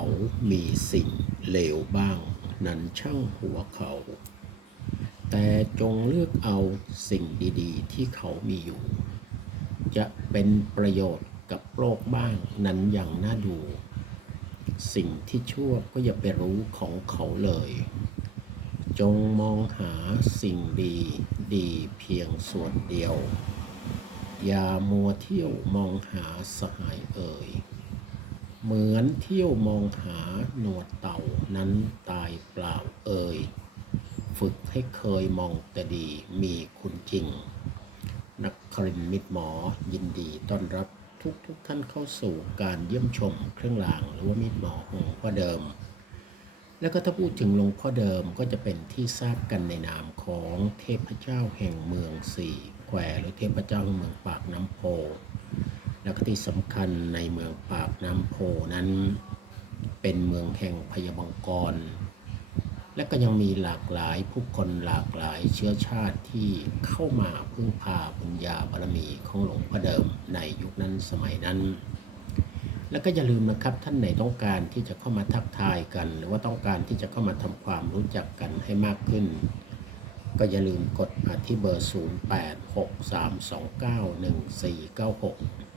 เขามีสิ่งเลวบ้าง นั้นช่างหัวเขา แต่จงเลือกเอาสิ่งดีๆ ที่เขามีอยู่ จะเป็นประโยชน์กับโลกบ้างนั้นอย่างน่าดู สิ่งที่ชั่วก็อย่าไปรู้ของเขาเลย จงมองหาสิ่งดีดีเพียงส่วนเดียว อย่ามัวเที่ยวมองหาสหายเอ่ย เหมือนเที่ยวมองหาหนวดเต่านั้นตายเปล่าเอ่ย ฝึกให้เคยมองแต่ดีมีคุณจริง นักครินมิตรหมอยินดีต้อนรับทุกทุกท่านเข้าสู่การเยี่ยมชมเครื่องรางหรือว่ามิตรหมอของพ่อเดิม แล้วก็ถ้าพูดถึงหลวงพ่อเดิมก็จะเป็นที่ทราบกันในนามของเทพเจ้าแห่งเมืองสี่แควหรือเทพเจ้าแห่งเมืองปากน้ำโพ แล้วก็ที่สำคัญในเมืองปากน้ำโพนั้น เป็นเมืองแห่งพยาบังกร และก็ยังมีหลากหลายผู้คนหลากหลายเชื้อชาติที่เข้ามาพึ่งพาบุญญาบารมีของหลวงพ่อเดิมในยุคนั้นสมัยนั้น แล้วก็อย่าลืมนะครับท่านไหนต้องการที่จะเข้ามาทักทายกัน หรือว่าต้องการที่จะเข้ามาทำความรู้จักกันให้มากขึ้นก็อย่าลืมกดมาที่เบอร์ 0863291496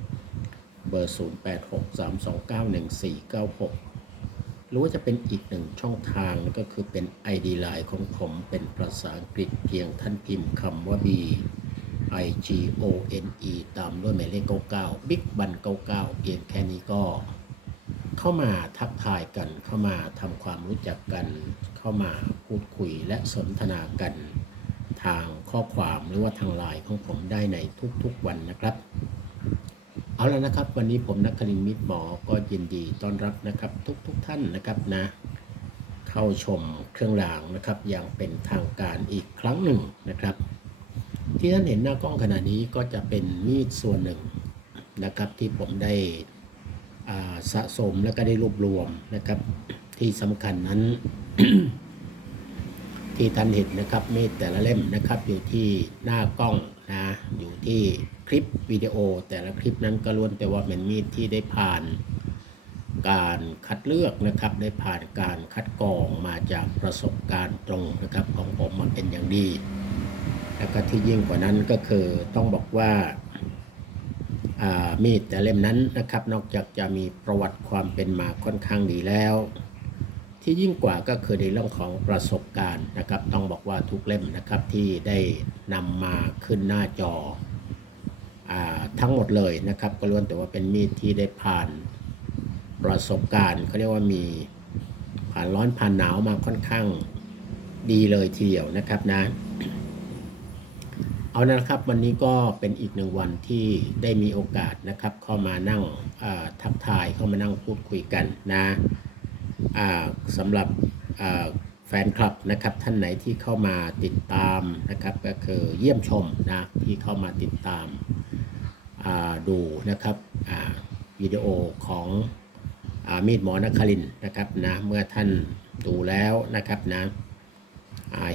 เบอร์ 0863291496 หรือว่าจะเป็นอีกหนึ่งช่องทางก็คือเป็น ID Line ของผมเป็นภาษาอังกฤษเพียงท่านพิมพ์คำว่า B I G O N E ตามด้วยหมายเลข99 Big บัน99เพียงแค่นี้ก็เข้ามาทักทายกัน เข้ามาทำความรู้จักกัน เข้ามาพูดคุยและสนทนากัน ทางข้อความหรือว่าทางไลน์ของผมได้ในทุกๆวันนะครับ เอาแล้วนะครับ วันนี้ผมนักคลินมิตรหมอก็ยินดีต้อนรับนะครับทุกๆทท่านนะครับนะ เข้าชมเครื่องรางนะครับอย่างเป็นทางการอีกครั้งหนึ่งนะครับ ที่ท่านเห็นหน้ากล้องขณะนี้ก็จะเป็นมีดส่วนหนึ่งนะครับ ที่ผมได้สะสมและก็ได้รวบรวมนะครับ ที่สำคัญนั้น ที่ท่านเห็นนะครับมีดแต่ละเล่มนะครับอยู่ที่หน้ากล้องนะอยู่ที่คลิปวิดีโอ แต่ละคลิปนั้นก็ล้วนแต่ว่าเป็นมีดที่ได้ผ่านการคัดเลือกนะครับได้ผ่านการคัดกรองมาจากประสบการณ์ตรงนะครับของผมมาเป็นอย่างดี แล้วก็ที่ยิ่งกว่านั้นก็คือต้องบอกว่าอ่ามีดแต่เล่มนั้นนะครับ นอกจากจะมีประวัติความเป็นมาค่อนข้างดีแล้ว ที่ยิ่งกว่าก็คือในเรื่องของประสบการณ์นะครับ ต้องบอกว่าทุกเล่มนะครับที่ได้นำมาขึ้นหน้าจออทั้งหมดเลยนะครับก็ล้วนแต่ว่าเป็นมีดที่ได้ผ่านประสบการณ์เขาเรียกว่ามีผ่านร้อนผ่านหนาวมาค่อนข้างดีเลยทีเดียวนะครับนะเอานะครับวันนี้ก็เป็นอีกหนึ่งวันที่ได้มีโอกาสนะครับ เข้ามานั่งทักทายเข้ามานั่งพูดคุยกันนะ สำหรับแฟนคลับนะครับท่านไหนที่เข้ามาติดตามนะครับก็คือเยี่ยมชมนะที่เข้ามาติดตามาดูนะครับวิดีโอของอมีดหมอนครินนะครับนะเมื่อท่านดูแล้วนะครับนะ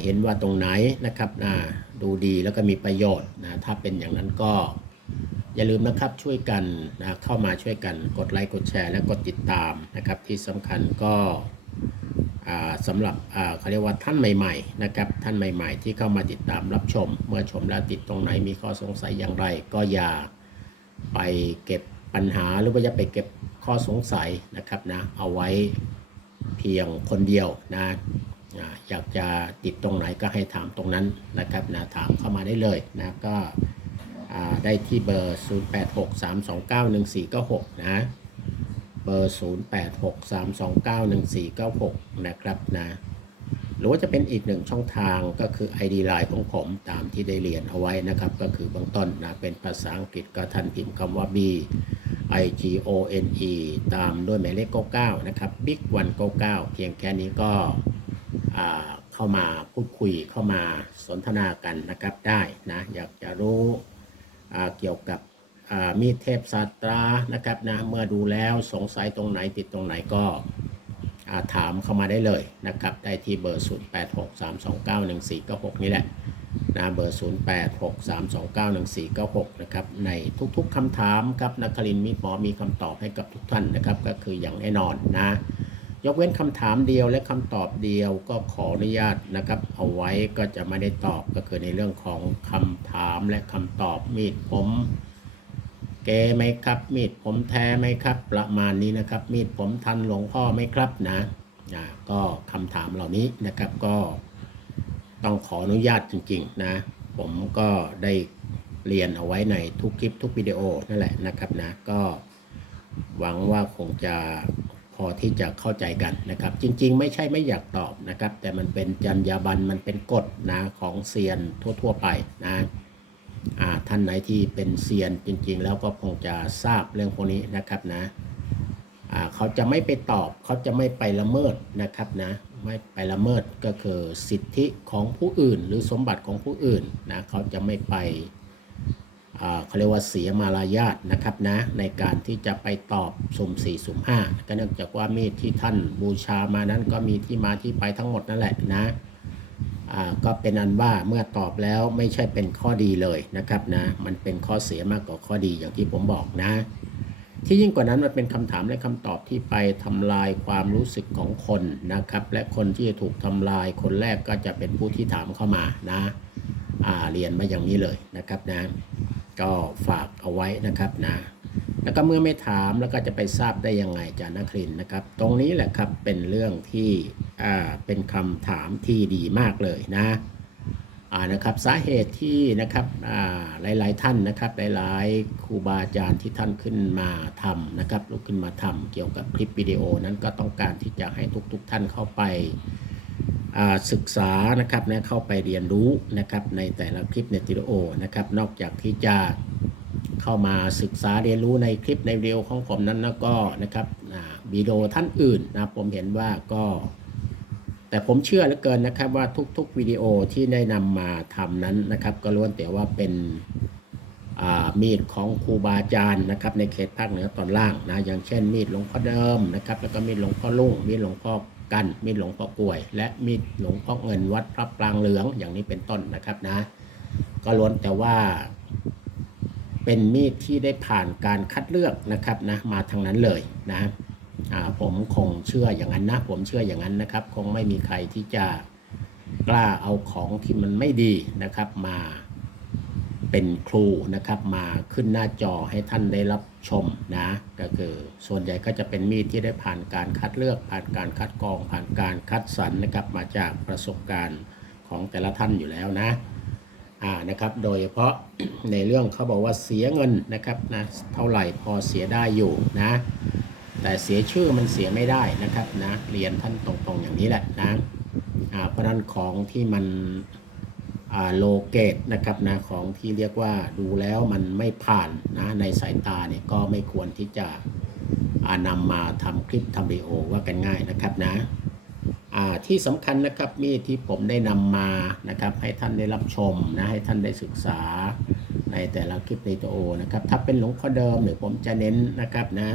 เห็นว่าตรงไหนนะครับดูดีแล้วก็มีประโยชน์นะถ้าเป็นอย่างนั้นก็ อย่าลืมนะครับช่วยกันนะเข้ามาช่วยกันกดไลค์กดแชร์และกดติดตามนะครับที่สำคัญก็อ่าสำหรับเขาเรียกว่าท่านใหม่ๆนะครับท่านใหม่ ๆ ที่เข้ามาติดตามรับชม เมื่อชมแล้วติดตรงไหนมีข้อสงสัยอย่างไร ก็อย่าไปเก็บปัญหาหรือว่าจะไปเก็บข้อสงสัยนะครับนะเอาไว้เพียงคนเดียวนะอยากจะติดตรงไหนก็ให้ถามตรงนั้นนะครับนะถามเข้ามาได้เลยนะก็ ได้ที่เบอร์ 0863291496 นะ เบอร์ 0863291496 นะครับนะหรือว่าจะเป็นอีกหนึ่งช่องทางก็คือ ID Line ของผมตามที่ได้เรียนเอาไว้นะครับ ก็คือเบื้องต้นนะเป็นภาษาอังกฤษก็ท่านพิมพ์คำว่า B I G O N E ตามด้วยหมายเลข99 นะครับ Big 199 เพียงแค่นี้ก็เข้ามาพูดคุยเข้ามาสนทนากันนะครับได้นะ อยากจะรู้ เกี่ยวกับมีดเทพศาสตรานะครับนะเมื่อดูแล้วสงสัยตรงไหนติดตรงไหนก็าถามเข้ามาได้เลยนะครับ ได้ที่เบอร์ 0863291496 นี่แหละนะเบอร์ 0863291496 นะครับ ในทุกๆคำถามครับนักคลินมิตรหมอมีคำตอบให้กับทุกท่านนะครับ ก็คืออย่างแน่นอนนะ ยกเว้นคำถามเดียวและคำตอบเดียวก็ขออนุญาตนะครับ เอาไว้ก็จะไม่ได้ตอบก็คือในเรื่องของคำถามและคำตอบมีดผมเกไหมครับ มีดผมแท้ไหมครับ ประมาณนี้นะครับ มีดผมทันหลวงพ่อไหมครับนะอ่าก็คำถามเหล่านี้นะครับก็ต้องขออนุญาตจริง ๆ นะ ผมก็ได้เรียนเอาไว้ในทุกคลิปทุกวิดีโอนั่นแหละนะครับนะก็หวังว่าคงจะ พอที่จะเข้าใจกันนะครับ จริงๆ ไม่ใช่ไม่อยากตอบนะครับ แต่มันเป็นจรรยาบรรณมันเป็นกฎนะของเซียนทั่ว ๆ ไปนะอ่าท่านไหนที่เป็นเซียนจริง ๆ แล้วก็คงจะทราบเรื่องพวกนี้นะครับนะอ่าเขาจะไม่ไปตอบเขาจะไม่ไปละเมิดนะครับนะไม่ไปละเมิดก็คือสิทธิของผู้อื่น หรือสมบัติของผู้อื่นนะเขาจะไม่ไป เขาเรียกว่าเสียมารยาทนะครับนะในการที่จะไปตอบสุ่ม4สุ่ม5ก็เนื่องจากว่ามีดที่ท่านบูชามานั้นก็มีที่มาที่ไปทั้งหมดนั่นแหละนะก็เป็นอันว่าเมื่อตอบแล้วไม่ใช่เป็นข้อดีเลยนะครับนะมันเป็นข้อเสียมากกว่าข้อดีอย่างที่ผมบอกนะ ที่ยิ่งกว่านั้นมันเป็นคำถามและคำตอบที่ไปทำลายความรู้สึกของคนนะครับ และคนที่จะถูกทำลายคนแรกก็จะเป็นผู้ที่ถามเข้ามานะเรียนมาอย่างนี้เลยนะครับนะ ก็ฝากเอาไว้นะครับนะแล้วก็เมื่อไม่ถามแล้วก็จะไปทราบได้ยังไงจานักรินนะครับ ตรงนี้แหละครับเป็นเรื่องที่อ่าเป็นคำถามที่ดีมากเลยนะอ่านะครับสาเหตุที่นะครับอ่าหลาย ๆ ท่านนะครับหลายๆครูบาอาจารย์ที่ท่านขึ้นมาทำนะครับลุกขึ้นมาทำเกี่ยวกับคลิปวิดีโอนั้นก็ต้องการที่จะให้ทุก ๆ ท่านเข้าไป ศึกษานะครับนะเข้าไปเรียนรู้นะครับในแต่ละคลิปในวิดีโอนะครับนอกจากที่จะเข้ามาศึกษาเรียนรู้ในคลิปในวิดีโอของผมนั้นแล้วก็นะครับวิดีโอท่านอื่นนะผมเห็นว่าก็แต่ผมเชื่อเหลือเกินนะครับว่าทุกๆวิดีโอที่ได้นำมาทำนั้นนะครับ ก็ล้วนแต่ว่าเป็นมีดของครูบาอาจารย์นะครับในเขตภาคเหนือตอนล่างนะอย่างเช่นมีดหลวงพ่อเดิมนะครับแล้วก็มีดหลวงพ่อลุ่งมีดหลวงพ่อ กันมีดหลวงพ่อกล้วย และมีดหลวงพ่อเงินวัดพระปรางเหลืองอย่างนี้เป็นต้นนะครับนะ ก็ล้วนแต่ว่า เป็นมีดที่ได้ผ่านการคัดเลือกนะครับนะมาทางนั้นเลยนะผมคงเชื่ออย่างนั้นนะ ผมเชื่ออย่างนั้นนะครับ คงไม่มีใครที่จะกล้าเอาของที่มันไม่ดีนะครับมา เป็นครูนะครับมาขึ้นหน้าจอให้ท่านได้รับชมนะก็คือส่วนใหญ่ก็จะเป็นมีดที่ได้ผ่านการคัดเลือกผ่านการคัดกรองผ่านการคัดสรรนะครับมาจากประสบการณ์ของแต่ละท่านอยู่แล้วนะอ่านะครับโดยเฉพาะในเรื่องเขาบอกว่าเสียเงินนะครับนะเท่าไหร่พอเสียได้อยู่นะแต่เสียชื่อมันเสียไม่ได้นะครับนะเรียนท่านตรงๆอย่างนี้แหละนะอ่าเพราะนั้นของที่มัน โลเกตนะครับนะของที่เรียกว่าดูแล้วมันไม่ผ่านนะในสายตาเนี่ยก็ไม่ควรที่จะนำมาทำคลิปทำวิดีโอว่ากันง่ายนะครับนะที่สำคัญนะครับมีที่ผมได้นำมานะครับให้ท่านได้รับชมนะให้ท่านได้ศึกษาในแต่ละคลิปในตัวโอนะครับถ้าเป็นหลวงพ่อเดิมเนี่ยผมจะเน้นนะครับนะ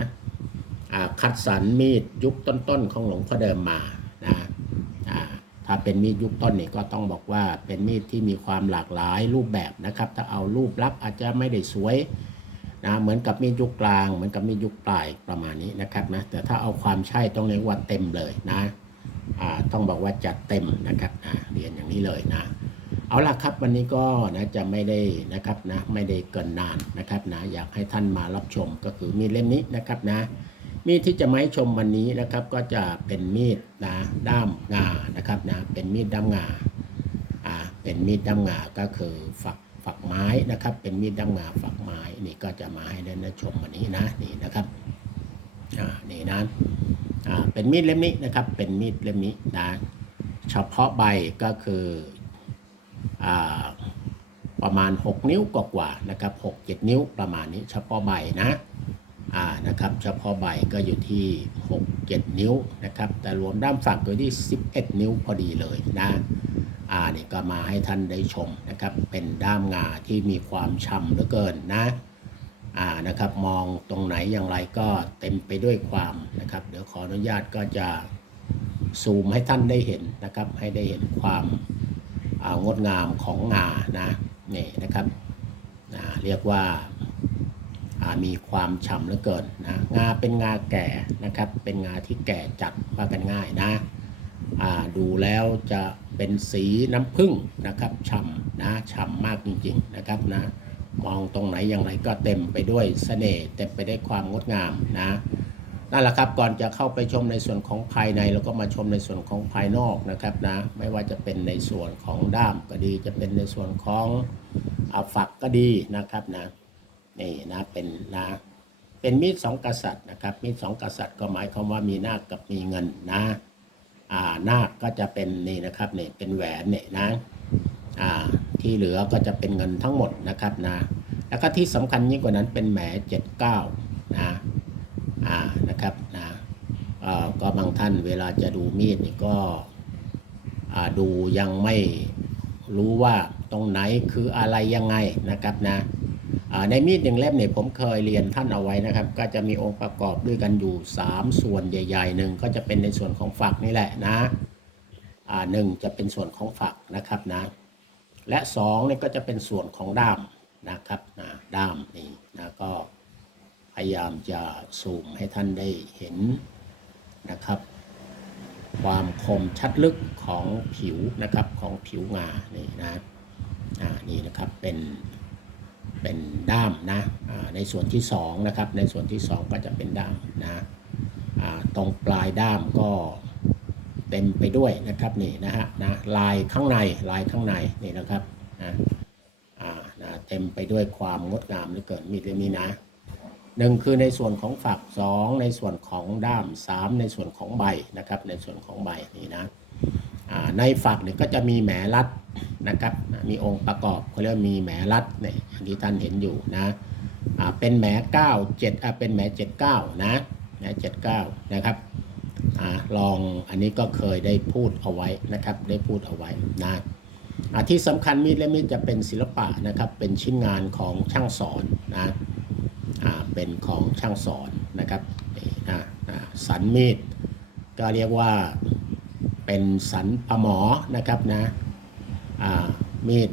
คัดสรรมีดยุคต้นๆของหลวงพ่อเดิมมา ถ้าเป็นมีดยุคต้นเนี่ยก็ต้องบอกว่าเป็นมีดที่มีความหลากหลายรูปแบบนะครับ ถ้าเอารูปลักษณ์อาจจะไม่ได้สวยนะเหมือนกับมีดยุคกลาง เหมือนกับมีดยุคปลายประมาณนี้นะครับนะแต่ถ้าเอาความใช่ต้องเรียกว่าเต็มเลยนะต้องบอกว่าจัดเต็มนะครับอ่าเรียนอย่างนี้เลยนะเอาล่ะครับวันนี้ก็นะจะไม่ได้นะครับนะไม่ได้เกินนานนะครับนะอยากให้ท่านมารับชมก็คือมีดเล่มนี้นะครับนะ มีดที่จะมาให้ชมวันนี้นะครับก็จะเป็นมีดนะด้ามงานะครับนะเป็นมีดด้ามงาอ่าเป็นมีดด้ามงาก็คือฝักฝักไม้นะครับ เป็นมีดด้ามงาฝักไม้นี่ก็จะมาให้ได้นะชมวันนี้นะนี่นะครับอ่านี่นะอ่าเป็นมีดเล่มนี้นะครับ เป็นมีดเล่มนี้นะเฉพาะใบก็คืออ่าประมาณ 6 นิ้วกว่าๆนะครับ6 7 นิ้วประมาณนี้เฉพาะใบนะ นะครับเฉพาะใบก็อยู่ที่ 6 7 นิ้วนะครับ แต่รวมด้ามฝักอยู่ที่ 11 นิ้วพอดีเลยนะอ่านี่ก็มาให้ท่านได้ชมนะครับ เป็นด้ามงาที่มีความช่ำเหลือเกินนะอ่านะครับมองตรงไหนอย่างไรก็เต็มไปด้วยความนะครับ เดี๋ยวขออนุญาตก็จะซูมให้ท่านได้เห็นนะครับ ให้ได้เห็นความางดงามของงานะนี่นะครับเรียกว่า มีความฉ่ำเหลือเกินนะงาเป็นงาแก่นะครับ เป็นงาที่แก่จัดว่ากันง่ายนะดูแล้วจะเป็นสีน้ำผึ้งนะครับฉ่ำนะฉ่ำมากจริงๆนะครับนะมองตรงไหนอย่างไรก็เต็มไปด้วยเสน่ห์เต็มไปด้วยความงดงามนะนั่นแหละครับก่อนจะเข้าไปชมในส่วนของภายในแล้วก็มาชมในส่วนของภายนอกนะครับนะไม่ว่าจะเป็นในส่วนของด้ามก็ดี จะเป็นในส่วนของอฝักก็ดีนะครับนะ นี่นะเป็นนะเป็นมีดสองกษัตริย์นะครับ มีดสองกษัตริย์ก็หมายความว่ามีนาคกับมีเงินนะอ่านาคก็จะเป็นนี่นะครับเนี่ยเป็นแหวนเนี่ยนะอ่าที่เหลือก็จะเป็นเงินทั้งหมดนะครับนะแล้วก็ที่สำคัญยิ่งกว่านั้นเป็นแหมเจ็ดเก้านะอ่านะครับนะอ่อก็บางท่านเวลาจะดูมีดนี่ก็อ่าดูยังไม่รู้ว่าตรงไหนคืออะไรยังไงนะครับนะ ในมีดหนึ่งเล่มเนี่ยผมเคยเรียนท่านเอาไว้นะครับ ก็จะมีองค์ประกอบด้วยกันอยู่ 3 ส่วนใหญ่ๆหนึ่งก็จะเป็นในส่วนของฝักนี่แหละนะอ่าหนึ่งจะเป็นส่วนของฝักนะครับนะ และ2เนี่ยก็จะเป็นส่วนของด้ามนะครับนะด้ามนี่นะก็พยายามจะซูมให้ท่านได้เห็นนะครับ ความคมชัดลึกของผิวนะครับของผิวงานี่นะอ่านี่นะครับเป็น เป็นด้ามนะในส่วนที่2นะครับในส่วนที่ 2 ก็จะเป็นด้ามนะตรงปลายด้ามก็เต็มไปด้วยนะครับนี่นะฮะนะลายข้างในลายข้างในนี่นะครับนะอ่านะเต็มไปด้วยความงดงามเหลือเกินมีดเล่มนี้นะหนึ่งคือในส่วนของฝัก2ในส่วนของด้าม3ในส่วนของใบนะครับในส่วนของใบนี่นะ ในฝักเนี่ยก็จะมีแหมรัดนะครับมีองค์ประกอบเขาเรียกมีแหมรัดเนี่ยอย่างที่ท่านเห็นอยู่นะเป็นแหม9 7อ่าเป็นแหม79นะแหม79นะครับอลองอันนี้ก็เคยได้พูดเอาไว้นะครับ ได้พูดเอาไว้นะที่สำคัญมีดเล่มนี้จะเป็นศิลปะนะครับ เป็นชิ้นงานของช่างสอนนะเป็นของช่างสอนนะครับสันมีดก็เรียกว่า เป็นสันปะหมอนะครับนะมีด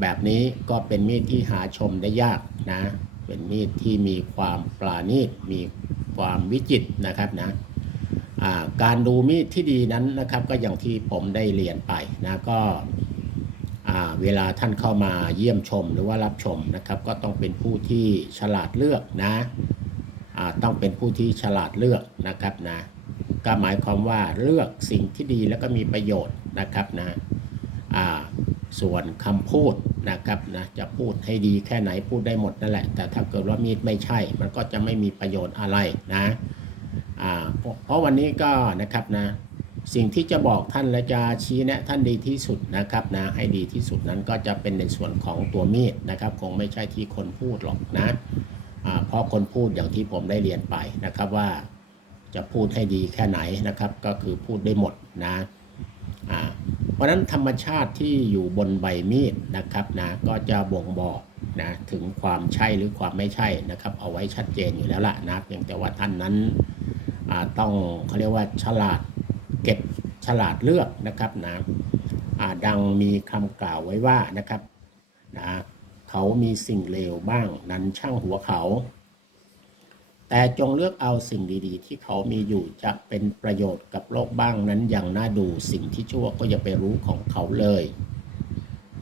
แบบนี้ก็เป็นมีดที่หาชมได้ยากนะ เป็นมีดที่มีความปราณีต มีความวิจิตรนะครับนะการดูมีดที่ดีนั้นนะครับ ก็อย่างที่ผมได้เรียนไปนะก็เวลาท่านเข้ามาเยี่ยมชมหรือว่ารับชมนะครับ ก็ต้องเป็นผู้ที่ฉลาดเลือกนะต้องเป็นผู้ที่ฉลาดเลือกนะครับนะ ก็หมายความว่าเลือกสิ่งที่ดีแล้วก็มีประโยชน์นะครับนะส่วนคำพูดนะครับนะจะพูดให้ดีแค่ไหนพูดได้หมดนั่นแหละ แต่ถ้าเกิดว่ามีดไม่ใช่ มันก็จะไม่มีประโยชน์อะไรนะเพราะวันนี้ก็นะครับนะสิ่งที่จะบอกท่านและจะชี้แนะท่านดีที่สุดนะครับนะให้ดีที่สุดนั้นก็จะเป็นในส่วนของตัวมีดนะครับ คงไม่ใช่ที่คนพูดหรอกนะเพราะคนพูดอย่างที่ผมได้เรียนไปนะครับว่า จะพูดให้ดีแค่ไหนนะครับ ก็คือพูดได้หมดนะเพราะนั้นธรรมชาติที่อยู่บนใบมีดนะครับนะก็จะบ่งบอกนะถึงความใช่หรือความไม่ใช่นะครับ เอาไว้ชัดเจนอยู่แล้วล่ะนะเพียงแต่ว่าท่านนั้นต้องเขาเรียกว่าฉลาดเก็บฉลาดเลือกนะครับนะดังมีคำกล่าวไว้ว่านะครับนะเขามีสิ่งเลวบ้างนั้นช่างหัวเขา แต่จงเลือกเอาสิ่งดีๆ ที่เขามีอยู่จะเป็นประโยชน์กับโลกบ้างนั้นอย่างน่าดูสิ่งที่ชั่วก็อย่าไปรู้ของเขาเลย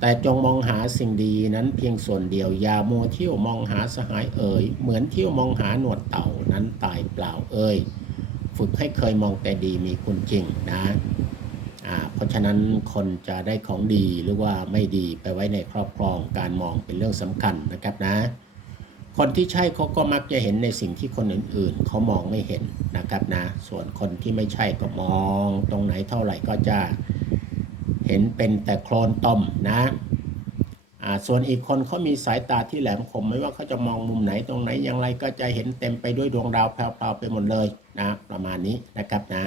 แต่จงมองหาสิ่งดีนั้นเพียงส่วนเดียวอย่ามัวเที่ยวมองหาสหายเอ่ยเหมือนเที่ยวมองหาหนวดเต่านั้นตายเปล่าเอ่ยฝึกให้เคยมองแต่ดีมีคุณจริงนะอ่าเพราะฉะนั้นคนจะได้ของดีหรือว่าไม่ดีไปไว้ในครอบครองการมองเป็นเรื่องสำคัญนะครับนะ คนที่ใช่เขาก็มักจะเห็นในสิ่งที่คนอื่นๆเขามองไม่เห็นนะครับนะ ส่วนคนที่ไม่ใช่ก็มองตรงไหนเท่าไหร่ก็จะเห็นเป็นแต่โคลนต้มนะอ่าส่วนอีกคนเขามีสายตาที่แหลมคม ไม่ว่าเขาจะมองมุมไหนตรงไหนอย่างไรก็จะเห็นเต็มไปด้วยดวงดาวแพรวๆไปหมดเลยนะประมาณนี้นะครับนะ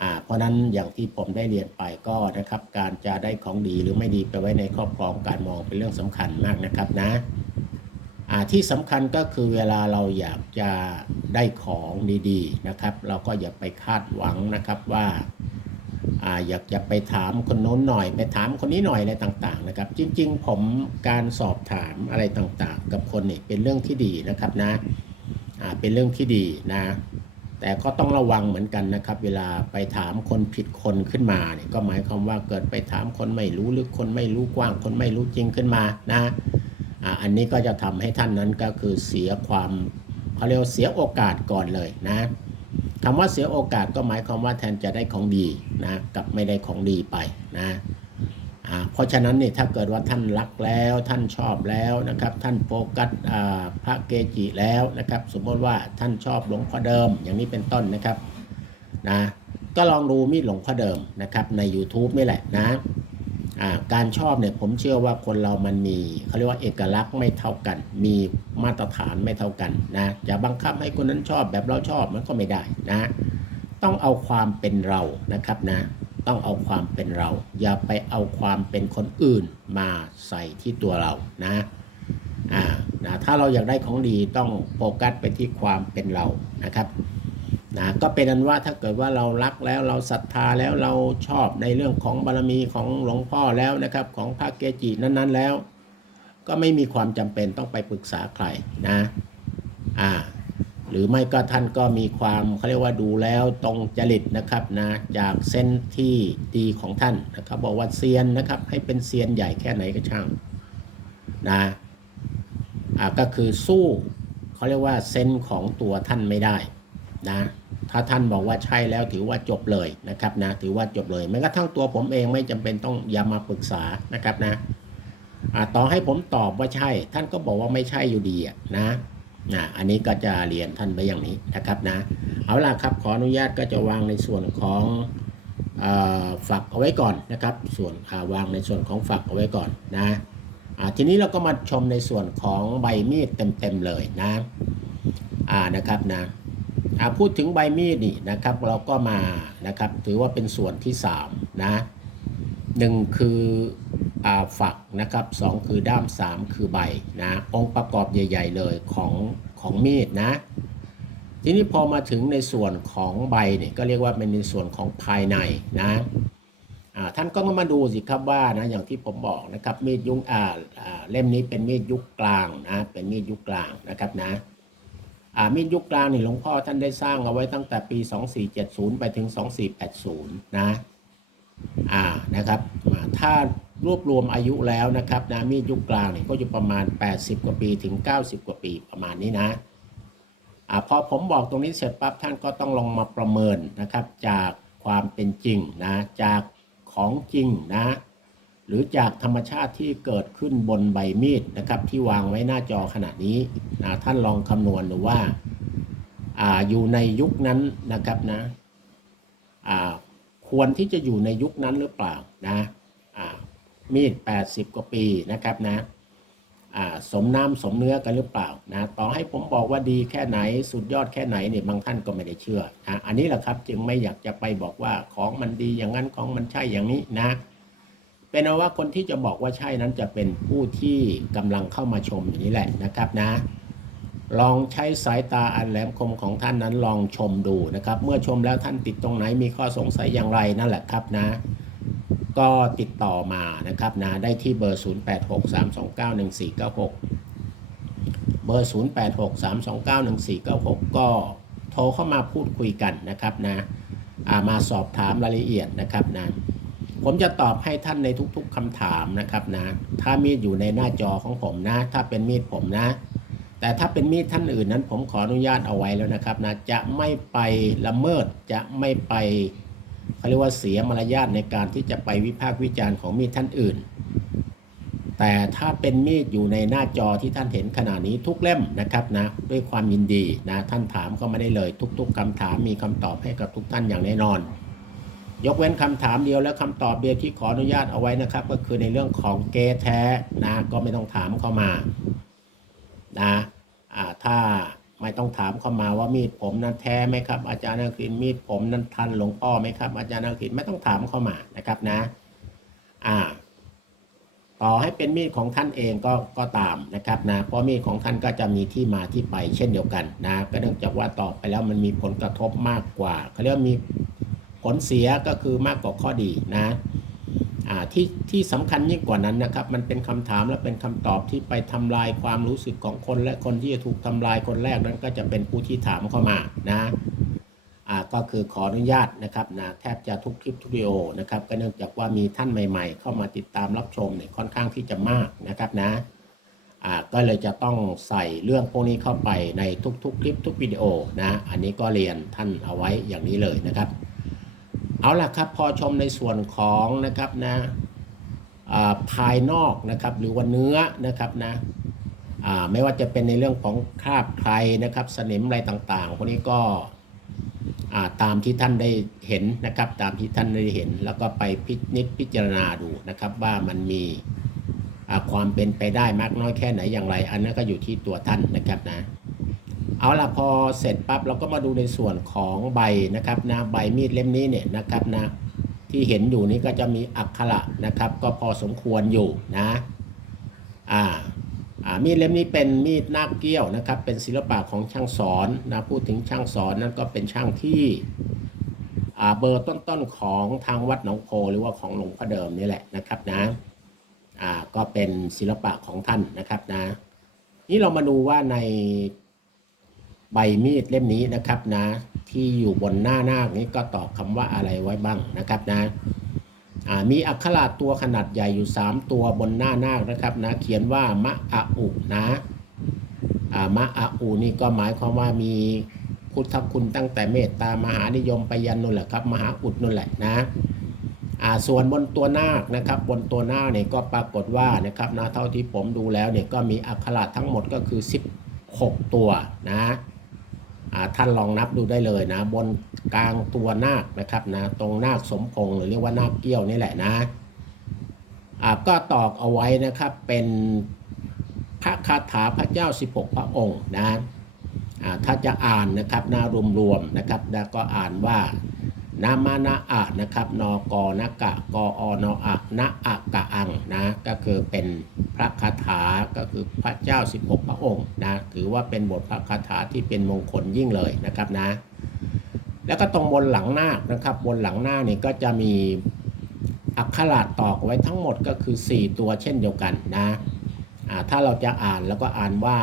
อ่าเพราะนั้นอย่างที่ผมได้เรียนไปก็นะครับ การจะได้ของดีหรือไม่ดีไปไว้ในครอบครองการมองเป็นเรื่องสำคัญมากนะครับนะ ที่สำคัญก็คือเวลาเราอยากจะได้ของดีๆนะครับ เราก็อย่าไปคาดหวังนะครับว่าอาอยากจะไปถามคนโน้นหน่อย ไปถามคนนี้หน่อยอะไรต่างๆนะครับ จริงๆ ผมการสอบถามอะไรต่างๆ กับคนนี่เป็นเรื่องที่ดีนะครับนะอ่าเป็นเรื่องที่ดีนะ แต่ก็ต้องระวังเหมือนกันนะครับ เวลาไปถามคนผิดคนขึ้นมาเนี่ยก็หมายความว่าเกิดไปถามคนไม่รู้หรือคนไม่รู้กว้างคนไม่รู้จริงขึ้นมานะ อันนี้ก็จะทำให้ท่านนั้นก็คือเสียความเขาเรียกว่าเสียโอกาสก่อนเลยนะคำว่าเสียโอกาสก็หมายความว่าแทนจะได้ของดีนะกับไม่ได้ของดีไปนะเพราะฉะนั้นนี่ถ้าเกิดว่าท่านรักแล้วท่านชอบแล้วนะครับท่านโฟกัสพระเกจิแล้วนะครับ สมมติว่าท่านชอบหลวงพ่อเดิมอย่างนี้เป็นต้นนะครับนะก็ลองดูมีดหลวงพ่อเดิมนะครับใน YouTube นี่แหละนะ การชอบเนี่ยผมเชื่อว่าคนเรามันมีเขาเรียกว่าเอกลักษณ์ไม่เท่ากัน มีมาตรฐานไม่เท่ากันนะจะบังคับให้คนนั้นชอบแบบเราชอบมันก็ไม่ได้นะ ต้องเอาความเป็นเรานะครับนะ ต้องเอาความเป็นเรา อย่าไปเอาความเป็นคนอื่นมาใส่ที่ตัวเรานะอ่านะถ้าเราอยากได้ของดีต้องโฟกัสไปที่ความเป็นเรานะครับ นะก็เป็นอันว่าถ้าเกิดว่าเรารักแล้วเราศรัทธาแล้วเราชอบในเรื่องของบารมีของหลวงพ่อแล้วนะครับ ของพระเกจินั้นๆแล้ว ก็ไม่มีความจำเป็นต้องไปปรึกษาใครนะอ่าหรือไม่ก็ท่านก็มีความเขาเรียกว่าดูแล้วตรงจริตนะครับนะจากเส้นที่ดีของท่านนะครับ บอกว่าเซียนนะครับ ให้เป็นเซียนใหญ่แค่ไหนก็ช่างนะอ่าก็คือสู้เขาเรียกว่าเส้นของตัวท่านไม่ได้ นะถ้าท่านบอกว่าใช่แล้วถือว่าจบเลยนะครับนะถือว่าจบเลยแม้กระทั่งตัวผมเองไม่จำเป็นต้องอย่ามาปรึกษานะครับนะต่อให้ผมตอบว่าใช่ ท่านก็บอกว่าไม่ใช่อยู่ดีนะนะอันนี้ก็จะเรียนท่านไปอย่างนี้นะครับนะเอาล่ะครับขออนุญาตก็จะวางในส่วนของฝักเอาไว้ก่อนนะครับ ส่วนาวางในส่วนของฝักเอาไว้ก่อนนะทีนี้เราก็มาชมในส่วนของใบมีดเต็มๆเลยนะอ่านะครับนะ พูดถึงใบมีดนี่นะครับ เราก็มานะครับ ถือว่าเป็นส่วนที่3นะหนึ่งคืออ่าฝักนะครับสองคือด้ามสามคือใบนะองค์ประกอบใหญ่ ๆ เลยของของมีดนะ ทีนี้พอมาถึงในส่วนของใบเนี่ยก็เรียกว่าเป็นในส่วนของภายในนะท่านก็มาดูสิครับว่านะอย่างที่ผมบอกนะครับมีดยุคอ่าเล่มนี้เป็นมีดยุคกลางนะเป็นมีดยุคกลางนะครับนะ มีดยุคกลางนี่หลวงพ่อท่านได้สร้างเอาไว้ตั้งแต่ปี 2470 ไปถึง 2480 นะอ่านะครับถ้ารวบรวมอายุแล้วนะครับนะมีดยุคกลางเนี่ยก็อยู่ประมาณ 80 กว่าปีถึง 90 กว่าปีประมาณนี้นะอาพอผมบอกตรงนี้เสร็จปั๊บท่านก็ต้องลงมาประเมินนะครับจากความเป็นจริงนะจากของจริงนะ รือจากธรรมชาติที่เกิดขึ้นบนใบมีดนะครับ ที่วางไว้หน้าจอขณะนี้นะท่านลองคำนวณดูว่าอ่าอยู่ในยุคนั้นนะครับนะอ่าควรที่จะอยู่ในยุคนั้นหรือเปล่านะอ่ามีด 80 กว่าปีนะครับนะอ่าสมน้ำสมเนื้อกันหรือเปล่านะต่อให้ผมบอกว่าดีแค่ไหนสุดยอดแค่ไหนเนี่ยบางท่านก็ไม่ได้เชื่อนะอันนี้แหละครับจึงไม่อยากจะไปบอกว่าของมันดีอย่างนั้นของมันใช่อย่างนี้นะ เป็นเอาว่าคนที่จะบอกว่าใช่นั้นจะเป็นผู้ที่กำลังเข้ามาชมอย่างนี้แหละนะครับนะ ลองใช้สายตาอันแหลมคมของท่านนั้นลองชมดูนะครับ เมื่อชมแล้วท่านติดตรงไหนมีข้อสงสัยอย่างไรนั่นแหละครับนะ ก็ติดต่อมานะครับนะได้ที่เบอร์ 0863291496 เบอร์ 0863291496 ก็โทรเข้ามาพูดคุยกันนะครับนะามาสอบถามรายละเอียดนะครับนะ ผมจะตอบให้ท่านในทุกๆคำถามนะครับนะ ถ้ามีดอยู่ในหน้าจอของผมนะ ถ้าเป็นมีดผมนะ แต่ถ้าเป็นมีดท่านอื่นนั้น ผมขออนุญาตเอาไว้แล้วนะครับนะ จะไม่ไปละเมิด จะไม่ไปเขาเรียกว่าเสียมารยาทในการที่จะไปวิพากษ์วิจารณ์ของมีดท่านอื่น แต่ถ้าเป็นมีดอยู่ในหน้าจอที่ท่านเห็นขณะนี้ทุกเล่มนะครับนะ ด้วยความยินดีนะ ท่านถามเข้ามาได้เลย ทุก ๆคำถามมีคำตอบให้กับทุกท่านอย่างแน่นอน ยกเว้นคำถามเดียวและคำตอบเดียวที่ขออนุญาตเอาไว้นะครับ ก็คือในเรื่องของเกแท้นะก็ไม่ต้องถามเข้ามานะอ่าถ้าไม่ต้องถามเข้ามาว่ามีดผมนั้นแท้ไหมครับ อาจารย์นักขินมีดผมนั้นทันหลวงพ่อไหมครับ อาจารย์นักขินไม่ต้องถามเข้ามานะครับนะอ่าต่อให้เป็นมีดของท่านเองก็ก็ตามนะครับนะเพราะมีดของท่านก็จะมีที่มาที่ไปเช่นเดียวกันนะก็เนื่องจากว่าตอบไปแล้วมันมีผลกระทบมากกว่าเขาเรียกมี ผลเสียก็คือมากกว่าข้อดีนะที่ที่สำคัญยิ่งกว่านั้นนะครับ มันเป็นคำถามและเป็นคำตอบที่ไปทำลายความรู้สึกของคน และคนที่จะถูกทำลายคนแรกนั้นก็จะเป็นผู้ที่ถามเข้ามานะก็คือขออนุญาตนะครับนะแทบจะทุกคลิปทุกวิดีโอนะครับก็เนื่องจากว่ามีท่านใหม่ ๆ เข้ามาติดตามรับชมเนี่ยค่อนข้างที่จะมากนะครับนะก็เลยจะต้องใส่เรื่องพวกนี้เข้าไปในทุกๆคลิปทุกวิดีโอนะอันนี้ก็เรียนท่านเอาไว้อย่างนี้เลยนะครับ เอาล่ะครับพอชมในส่วนของนะครับนะภายนอกนะครับหรือว่าเนื้อนะครับนะไม่ว่าจะเป็นในเรื่องของคราบใครนะครับสนิมอะไรต่างๆพวกนี้ก็ตามที่ท่านได้เห็นนะครับ ตามที่ท่านได้เห็น แล้วก็ไปพินิจพิจารณาดูนะครับ ว่ามันมีความเป็นไปได้มากน้อยแค่ไหนอย่างไร อันนั้นก็อยู่ที่ตัวท่านนะครับนะ เอาล่ะพอเสร็จปั๊บเราก็มาดูในส่วนของใบนะครับนะใบมีดเล่มนี้เนี่ยนะครับนะที่เห็นอยู่นี้ก็จะมีอักขระนะครับ ก็พอสมควรอยู่นะอ่าอ่ามีดเล่มนี้เป็นมีดนาคเกี้ยวนะครับ เป็นศิลปะของช่างสอนนะพูดถึงช่างสอนนั่นก็เป็นช่างที่อ่าเบอร์ต้นๆของทางวัดหนองโพหรือว่าของหลวงพ่อเดิมนี่แหละนะครับนะอ่าก็เป็นศิลปะของท่านนะครับนะนี่เรามาดูว่าใน ใบมีดเล่มนี้นะครับนะที่อยู่บนหน้านาคนี้ก็ตอบคำว่าอะไรไว้บ้างนะครับนะมีอักขระตัวขนาดใหญ่อยู่ 3 ตัวบนหน้านาคนะครับนะเขียนว่ามะอะอุนะมะอะอุนี่ก็หมายความว่ามีพุทธคุณตั้งแต่เมตตามหานิยมไปยันนู่นแหละครับมหาอุดนู่นแหละนะส่วนบนตัวนาคนะครับบนตัวนาคเนี่ยก็ปรากฏว่านะครับนะเท่าที่ผมดูแล้วเนี่ยก็มีอักขระทั้งหมดก็คือ 16 ตัวนะ ท่านลองนับดูได้เลยนะ บนกลางตัวนาคนะครับนะตรงนาคสมพงหรือเรียกว่านาคเกี้ยวนี่แหละนะก็ตอกเอาไว้นะครับเป็นพระคาถาพระเจ้า 16 พระองค์นะถ้าจะอ่านนะครับนารวมๆนะครับแล้วก็อ่านว่า นามานะอะนะครับ นกนกะกอนอะนะอะกะอังนะก็คือเป็นพระคาถาก็คือพระเจ้า 16 พระองค์นะถือว่าเป็นบทพระคาถาที่เป็นมงคลยิ่งเลยนะครับนะ แล้วก็ตรงบนหลังหน้านะครับ บนหลังหน้านี่ก็จะมีอักขระตอกไว้ทั้งหมดก็คือ 4 ตัวเช่นเดียวกันนะถ้าเราจะอ่านแล้วก็อ่านว่า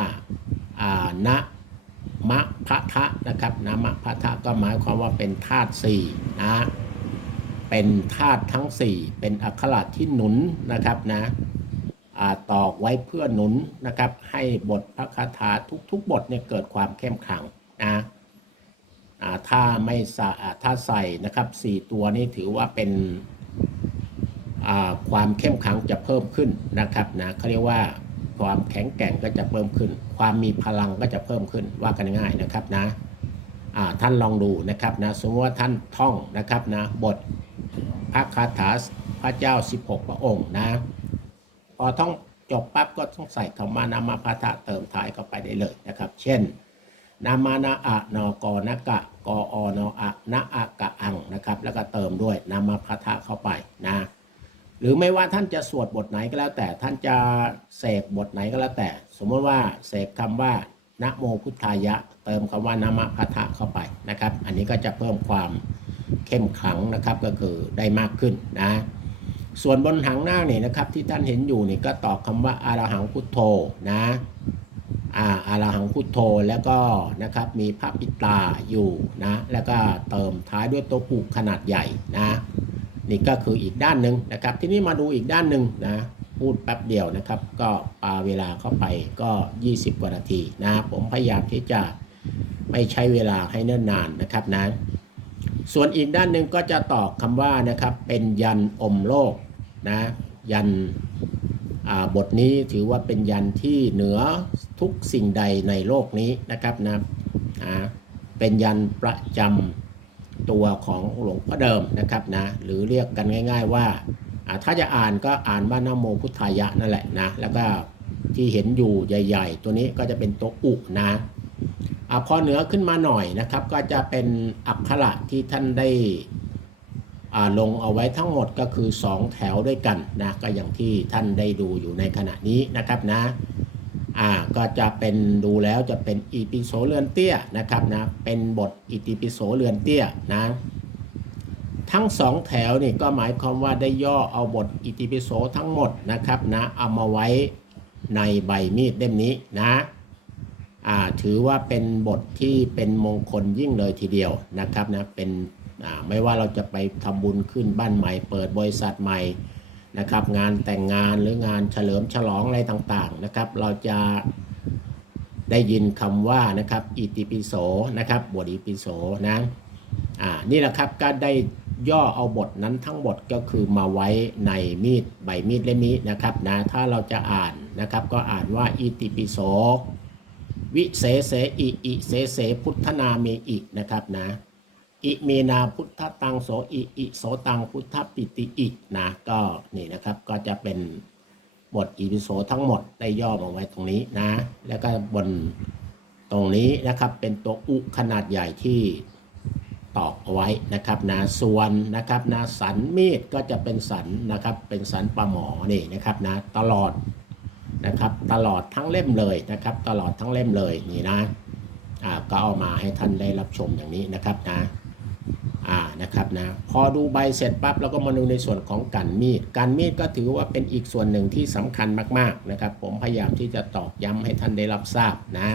อ่านะ มะพะทะนะครับนะมะพะทะก็หมายความว่าเป็นธาตุสี่นะเป็นธาตุทั้ง4เป็นอักขระที่หนุนนะครับนะตอกไว้เพื่อหนุนนะครับ ให้บทพระคาถาทุกๆบทเนี่ยเกิดความเข้มขลังนะถ้าไม่ใสถ้าใส่นะครับ4ตัวนี้ถือว่าเป็นความเข้มขลังจะเพิ่มขึ้นนะครับนะเขาเรียกว่า ความแข็งแกร่งก็จะเพิ่มขึ้น ความมีพลังก็จะเพิ่มขึ้นว่ากันง่ายนะครับนะท่านลองดูนะครับนะสมมติว่าท่านท่องนะครับนะบทพระคาถาพระเจ้า 16 พระองค์นะพอท่องจบปั๊บก็ต้องใส่คำว่านามาพาทะเติมท้ายเข้าไปได้เลยนะครับ เช่น นามานะอะนกนกะกอนอะนะอะกะอังนะครับ แล้วก็เติมด้วยนามาพาทะเข้าไปนะ หรือไม่ว่าท่านจะสวดบทไหนก็แล้วแต่ท่านจะเสกบทไหนก็แล้วแต่ สมมติว่าเสกคำว่านะโมพุทธายะ เติมคำว่านามะพัทะเข้าไปนะครับ อันนี้ก็จะเพิ่มความเข้มขลังนะครับก็คือได้มากขึ้นนะส่วนบนหางหน้าเนี่ยนะครับที่ท่านเห็นอยู่นี่ก็ตอกคำว่าอารหังพุทโธนะอาอารหังพุทโธแล้วก็นะครับมีพระปิตาอยู่นะแล้วก็เติมท้ายด้วยตัวผูกขนาดใหญ่นะ นี่ก็คืออีกด้านหนึ่งนะครับ ทีนี่มาดูอีกด้านหนึ่งนะพูดแป๊บเดียวนะครับ ก็ปาเวลาเข้าไปก็ 20 กว่านาทีนะผมพยายามที่จะไม่ใช้เวลาให้เนิ่นนานนะครับนะส่วนอีกด้านหนึ่งก็จะตอกคำว่านะครับเป็นยันอมโลกนะยันบทนี้ถือว่าเป็นยันที่เหนือทุกสิ่งใดในโลกนี้นะครับนะเป็นยันประจำ ตัวของหลวงพ่อเดิมนะครับนะหรือเรียกกันง่าย ๆว่าอ่าถ้าจะอ่านก็อ่านว่านโมพุทธายะนั่นแหละนะแล้วก็ที่เห็นอยู่ใหญ่ ๆ ตัวนี้ก็จะเป็นตัวอุนะอพอเหนือขึ้นมาหน่อยนะครับ ก็จะเป็นอักขระที่ท่านได้ลงเอาไว้ทั้งหมดก็คือ 2 แถวด้วยกันนะก็อย่างที่ท่านได้ดูอยู่ในขณะนี้นะครับนะ อ่าก็จะเป็นดูแล้วจะเป็นอีปิโสเรือนเตี้ยนะครับนะเป็นบทอิติปิโสเรือนเตี้ยนะทั้งสองแถวนี่ก็หมายความว่าได้ย่อเอาบทอิติปิโสทั้งหมดนะครับนะเอามาไว้ในใบมีดเล่มนี้นะอ่าถือว่าเป็นบทที่เป็นมงคลยิ่งเลยทีเดียวนะครับนะเป็นอ่าไม่ว่าเราจะไปทำบุญขึ้นบ้านใหม่ เปิดบริษัทใหม่ นะครับ งานแต่งงานหรืองานเฉลิมฉลองอะไรต่างๆนะครับ เราจะได้ยินคำว่านะครับอิติปิโสนะครับบทอิติปิโสนะอ่านี่แหละครับก็ได้ย่อเอาบทนั้นทั้งหมดก็คือมาไว้ในมีดใบมีดเล่มนี้นะครับนะถ้าเราจะอ่านนะครับก็อ่านว่าอิติปิโสวิเศษเสอิอิเสเสพุทธนาเมอินะครับนะ อิเมนาพุทธตังโสอิอิโสตังพุทธปิติอินะก็นี่นะครับก็จะเป็นบทอิปิโสทั้งหมดได้ย่อมาไว้ตรงนี้นะ แล้วก็บนตรงนี้นะครับเป็นตัวอุขนาดใหญ่ที่ตอกเอาไว้นะครับนะส่วนนะครับนะสันมีดก็จะเป็นสันนะครับเป็นสันปลาหมอนี่นะครับนะตลอดนะครับตลอดทั้งเล่มเลยนะครับ ตลอดทั้งเล่มเลยนี่นะอ่าก็เอามาให้ท่านได้รับชมอย่างนี้นะครับนะ อ่านะครับนะพอดูใบเสร็จปั๊บแล้วก็มาดูในส่วนของกันมีดกันมีดก็ถือว่าเป็นอีกส่วนหนึ่งที่สำคัญมากๆนะครับ ผมพยายามที่จะตอกย้ำให้ท่านได้รับทราบนะ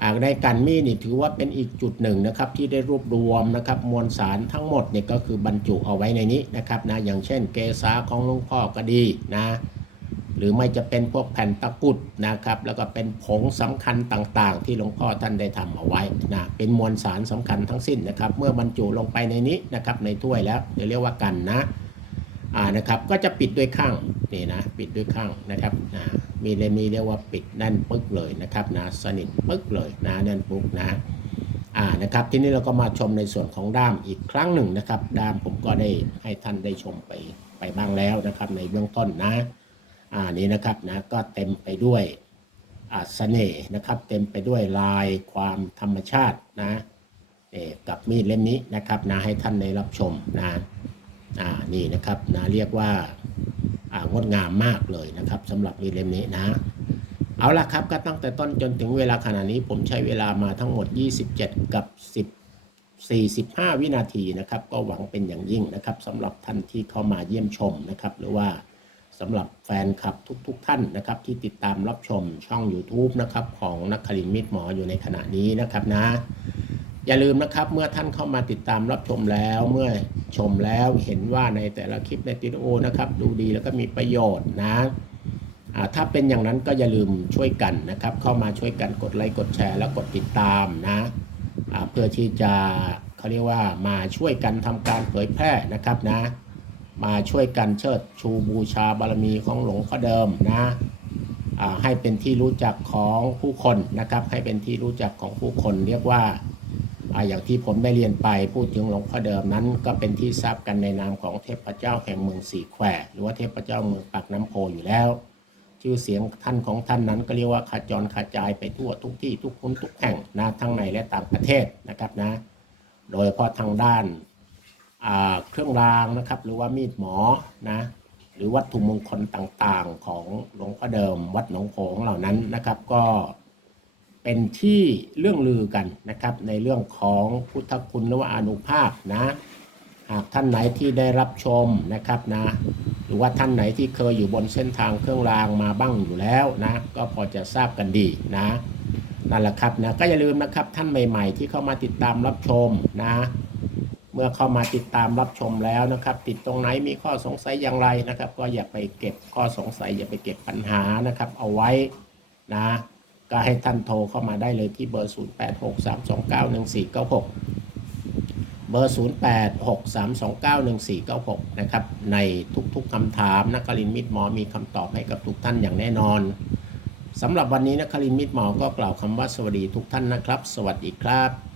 อ่าในกันมีดนี่ถือว่าเป็นอีกจุดหนึ่งนะครับที่ได้รวบรวมนะครับมวลสารทั้งหมดเนี่ยก็คือบรรจุเอาไว้ในนี้นะครับนะอย่างเช่นเกษาของหลวงพ่อก็ดีนะ หรือไม่จะเป็นพวกแผ่นตะกุดนะครับแล้วก็เป็นผงสำคัญต่างๆ ที่หลวงพ่อท่านได้ทำเอาไว้นะเป็นมวลสารสำคัญทั้งสิ้นนะครับเมื่อบรรจุลงไปในนี้นะครับในถ้วยแล้วเดี๋ยวเรียกว่ากันนะอ่านะครับก็จะปิดด้วยข้างนี่นะปิดด้วยข้างนะครับนะมีเลยมีเรียกว่าปิดแน่นปึ๊กเลยนะครับนะสนิทปึ๊กเลยนะแน่นปึ๊กนะอ่านะครับทีนี้เราก็มาชมในส่วนของด้ามอีกครั้งหนึ่งนะครับ ด้ามผมก็ได้ให้ท่านได้ชมไปไปบ้างแล้วนะครับในเบื้องต้นนะ อ่านี้นะครับนะก็เต็มไปด้วยอ่าเสน่ห์นะครับ เต็มไปด้วยลายความธรรมชาตินะเอ่กับมีดเล่มนี้นะครับนะให้ท่านได้รับชมนะอ่านี่นะครับนะเรียกว่าอ่างดงามมากเลยนะครับสำหรับมีดเล่มนี้นะเอาละครับก็ตั้งแต่ต้นจนถึงเวลาขณะนี้ผมใช้เวลามาทั้งหมด 27 กับ 10 45 วินาทีนะครับ ก็หวังเป็นอย่างยิ่งนะครับสำหรับท่านที่เข้ามาเยี่ยมชมนะครับ หรือว่า สำหรับแฟนคลับทุกๆทท่านนะครับที่ติดตามรับชมช่อง YouTube นะครับของนักคลินมิตรหมออยู่ในขณะนี้นะครับนะ อย่าลืมนะครับเมื่อท่านเข้ามาติดตามรับชมแล้วเมื่อชมแล้วเห็นว่าในแต่ละคลิปในวิดีโอนะครับดูดีแล้วก็มีประโยชน์นะถ้าเป็นอย่างนั้นก็อย่าลืมช่วยกันนะครับ เข้ามาช่วยกันกดไลค์กดแชร์แล้วกดติดตามนะเพื่อที่จะเขาเรียกว่ามาช่วยกันทำการเผยแพร่นะครับนะ มาช่วยกันเชิดชูบูชาบารมีของหลวงพ่อเดิมนะให้เป็นที่รู้จักของผู้คนนะครับ ให้เป็นที่รู้จักของผู้คนเรียกว่าอย่างที่ผมได้เรียนไปพูดถึงหลวงพ่อเดิมนั้น ก็เป็นที่ทราบกันในนามของเทพเจ้าแห่งเมืองสีแควหรือว่าเทพเจ้าเมืองปากน้ำโพอยู่แล้ว ชื่อเสียงท่านของท่านนั้นก็เรียกว่าขจรขจายไปทั่วทุกที่ทุกคนทุกแห่งนะทั้งในและต่างประเทศนะครับนะ โดยเฉพาะทางด้าน เครื่องรางนะครับ หรือว่ามีดหมอนะหรือวัตถุมงคลต่างๆของหลวงพ่อเดิมวัดหนองโขงเหล่านั้นนะครับ ก็เป็นที่เรื่องลือกันนะครับ ในเรื่องของพุทธคุณหรือว่าอานุภาพนะหากท่านไหนที่ได้รับชมนะครับนะหรือว่าท่านไหนที่เคยอยู่บนเส้นทางเครื่องรางมาบ้างอยู่แล้วนะก็พอจะทราบกันดีนะนั่นแหละครับนะก็อย่าลืมนะครับท่านใหม่ ๆ ที่เข้ามาติดตามรับชมนะ เมื่อเข้ามาติดตามรับชมแล้วนะครับ ติดตรงไหนมีข้อสงสัยอย่างไรนะครับ ก็อย่าไปเก็บข้อสงสัย อย่าไปเก็บปัญหานะครับ เอาไว้นะก็ให้ท่านโทรเข้ามาได้เลยที่เบอร์ 0863291496 เบอร์ 0863291496 นะครับ ในทุกๆคำถามนักกลินทร์มิตรหมอมีคำตอบให้กับทุกท่านอย่างแน่นอนสำหรับวันนี้นักคลินทร์มิตรหมอก็กล่าวคำว่าสวัสดีทุกท่านนะครับ สวัสดีครับ